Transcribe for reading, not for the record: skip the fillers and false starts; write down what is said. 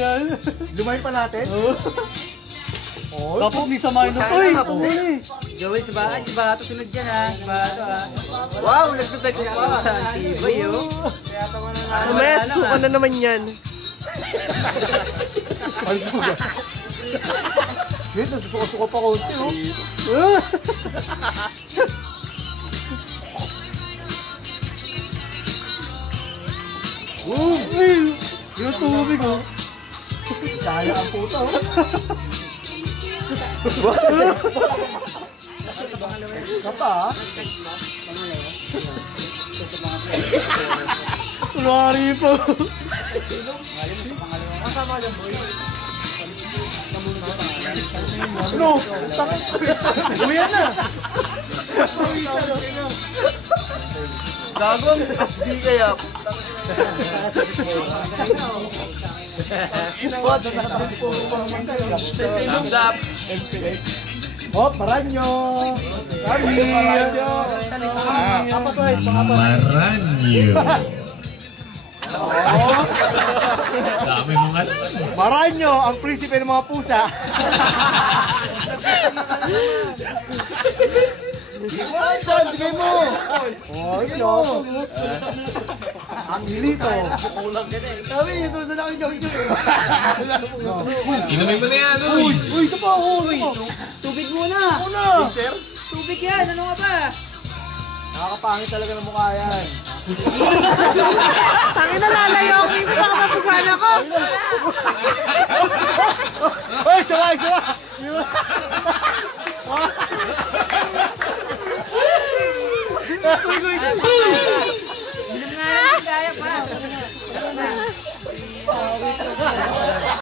yan. Lumayan pa natin? Oh, dapat ni samayin na to eh. Joel, si Bato sunod dyan ha. Si Bato ha. Wow, nagtutag siya pa. Tibay yun. Mamaya suka na naman yan. Wait, nasusuka-suka pa konti, oh. Yung tubig, oh. Sayang ang puto, oh. Kapa, ha? Kunwari po. Kasama dyan, boy. Ano? Uyan na! Gagong, di kaya. Thumbs up. Oh, Paranyo! Kami! Maranyo. Dami mong alam. Maranyo, ang prinsipe ng mga pusa. Bigay mo! Oh, ito. Ang hilito. Kami, ito sa nakin gawin ko. Inumin mo na yan, uy. Uy, ito pa, oh. Tubig muna. Sir? Tubig yan. Ano nga ba? Nakakapangit talaga ng mukha yan. Tangin na lalayo ako. Hindi pa kapapagwan ako. Uy, sawa!